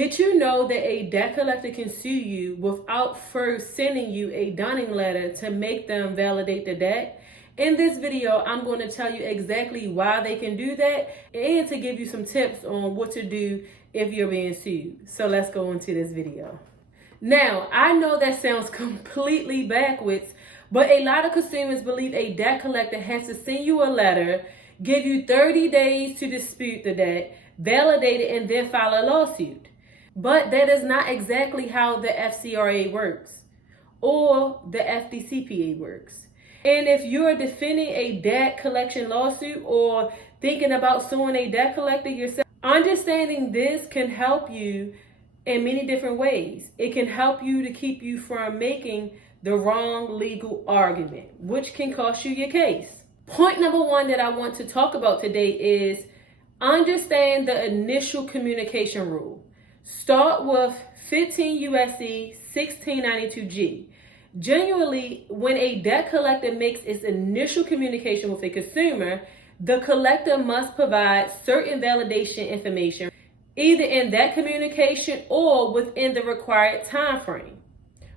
Did you know that a debt collector can sue you without first sending you a dunning letter to make them validate the debt? In this video, I'm going to tell you exactly why they can do that and to give you some tips on what to do if you're being sued. So let's go into this video. Now, I know that sounds completely backwards, but a lot of consumers believe a debt collector has to send you a letter, give you 30 days to dispute the debt, validate it, and then file a lawsuit. But that is not exactly how the FCRA works or the FDCPA works. And if you're defending a debt collection lawsuit or thinking about suing a debt collector yourself, understanding this can help you in many different ways. It can help you to keep you from making the wrong legal argument, which can cost you your case. Point number one that I want to talk about today is understand the initial communication rule. Start with 15 U.S.C. 1692G. Generally, when a debt collector makes its initial communication with a consumer, the collector must provide certain validation information, either in that communication or within the required time frame,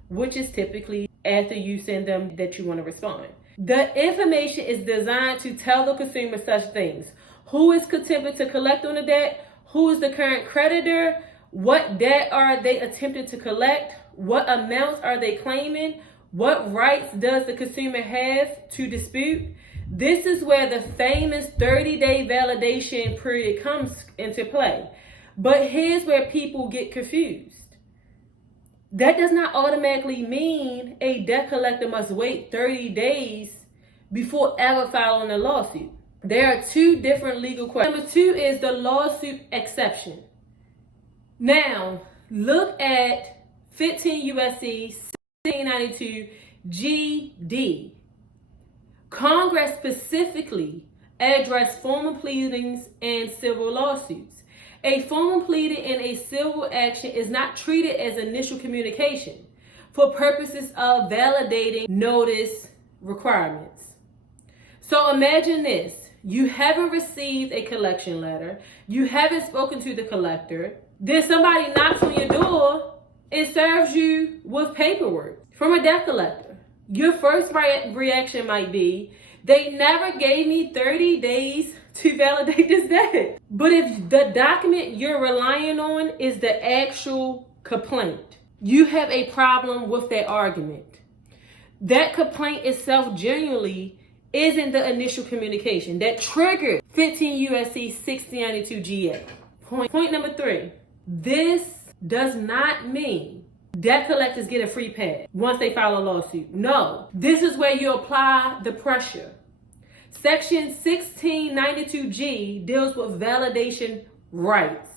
which is typically after you send them that you want to respond. The information is designed to tell the consumer such things: who is attempting to collect on the debt, who is the current creditor, what debt are they attempting to collect, what amounts are they claiming, what rights does the consumer have to dispute. This is where the famous 30-day validation period comes into play. But here's where people get confused. That does not automatically mean a debt collector must wait 30 days before ever filing a lawsuit. There are two different legal questions. Number two is the lawsuit exception. Now, look at 15 U.S.C. 1692 GD. Congress specifically addressed formal pleadings and civil lawsuits. A formal pleading in a civil action is not treated as initial communication for purposes of validating notice requirements. So imagine this. You haven't received a collection letter. You haven't spoken to the collector. Then somebody knocks on your door and serves you with paperwork from a debt collector. Your first reaction might be, they never gave me 30 days to validate this debt. But if the document you're relying on is the actual complaint, you have a problem with that argument. That complaint itself genuinely isn't the initial communication that triggered 15 U.S.C. 1692 GA. Point number three. This does not mean debt collectors get a free pass once they file a lawsuit. No, this is where you apply the pressure. Section 1692G deals with validation rights.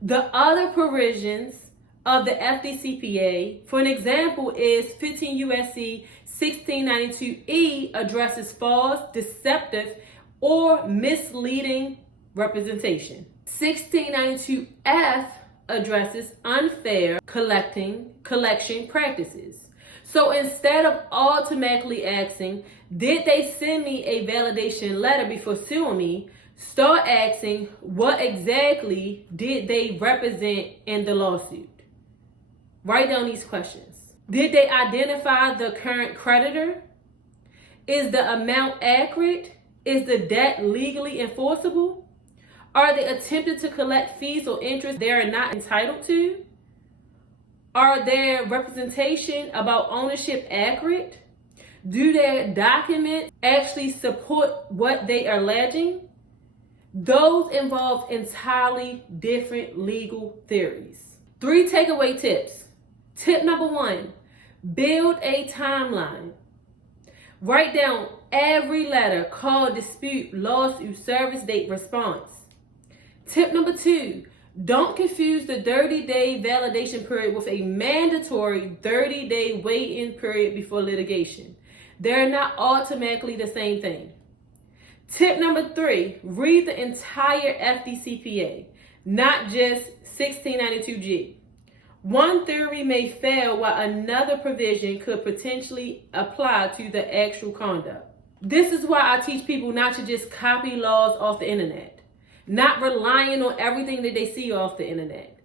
The other provisions of the FDCPA, for an example, is 15 U.S.C. 1692E addresses false, deceptive, or misleading representation. 1692F addresses unfair collection practices. So instead of automatically asking, did they send me a validation letter before suing me, start asking, what exactly did they represent in the lawsuit? Write down these questions. Did they identify the current creditor? Is the amount accurate? Is the debt legally enforceable? Are they attempting to collect fees or interest they are not entitled to? Are their representation about ownership accurate? Do their documents actually support what they are alleging? Those involve entirely different legal theories. 3 takeaway tips. Tip number 1, build a timeline. Write down every letter, call, dispute, lawsuit, service date, response. Tip number 2, don't confuse the 30-day validation period with a mandatory 30-day wait-in period before litigation. They're not automatically the same thing. Tip number 3, read the entire FDCPA, not just 1692G. One theory may fail while another provision could potentially apply to the actual conduct. This is why I teach people not to just copy laws off the internet, not relying on everything that they see off the internet.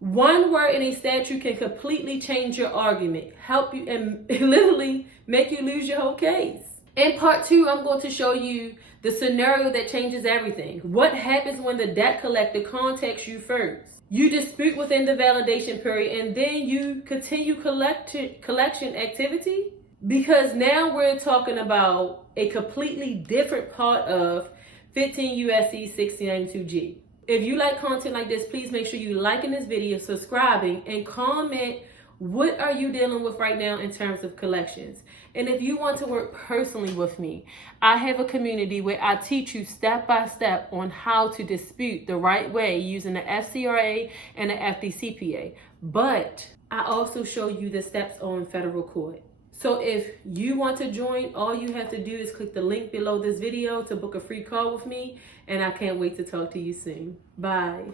One word in a statute can completely change your argument, help you, and literally make you lose your whole case. In part 2, I'm going to show you the scenario that changes everything. What happens when the debt collector contacts you first? You dispute within the validation period and then you continue collection activity? Because now we're talking about a completely different part of 15 U.S.C. 1692G. If you like content like this, please make sure you liking this video, subscribing, and comment what are you dealing with right now in terms of collections. And if you want to work personally with me, I have a community where I teach you step by step on how to dispute the right way using the FCRA and the FDCPA. But I also show you the steps on federal court. So if you want to join, all you have to do is click the link below this video to book a free call with me, and I can't wait to talk to you soon. Bye.